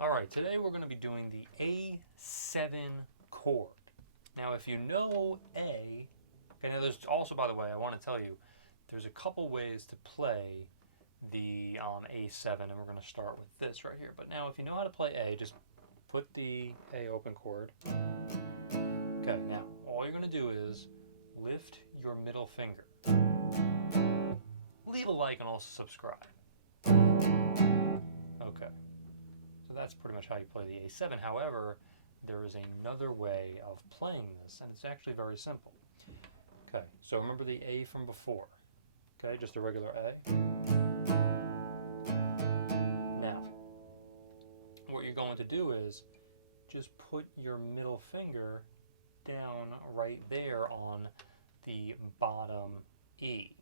Alright, today we're going to be doing the A7 chord. Now if you know A, and there's also, by the way, I want to tell you, there's a couple ways to play the A7, and we're going to start with this right here. But now if you know how to play A, just put the A open chord. Okay, now all you're going to do is lift your middle finger. Leave a like and also subscribe. Okay. So that's pretty much how you play the A7. However, there is another way of playing this, and it's actually very simple. Okay, so remember the A from before. Okay, just a regular A. Now, what you're going to do is just put your middle finger down right there on the bottom E.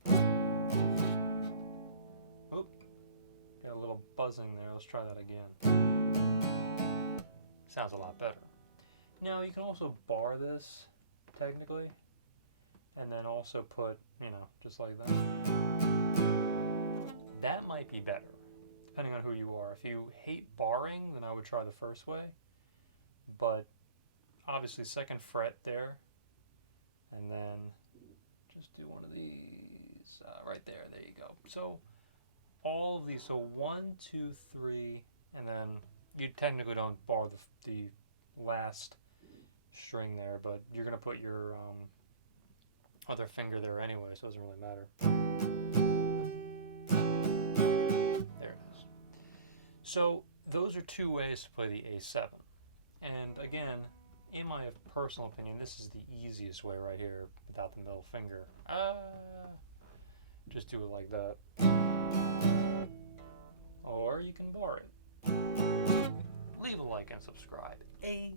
Oop, got a little buzzing there. Let's try that again. Sounds a lot better. Now you can also bar this, technically, and then also put, just like that. That might be better, depending on who you are. If you hate barring, then I would try the first way, but obviously second fret there, and then just do one of these right there. There you go. So all of these, so 1, 2, 3, and then you technically don't bar the last string there, but you're going to put your other finger there anyway, so it doesn't really matter. There it is. So those are two ways to play the A7. And again, in my personal opinion, this is the easiest way right here without the middle finger. Just do it like that. Or you can bar it. Leave a like and subscribe. A7.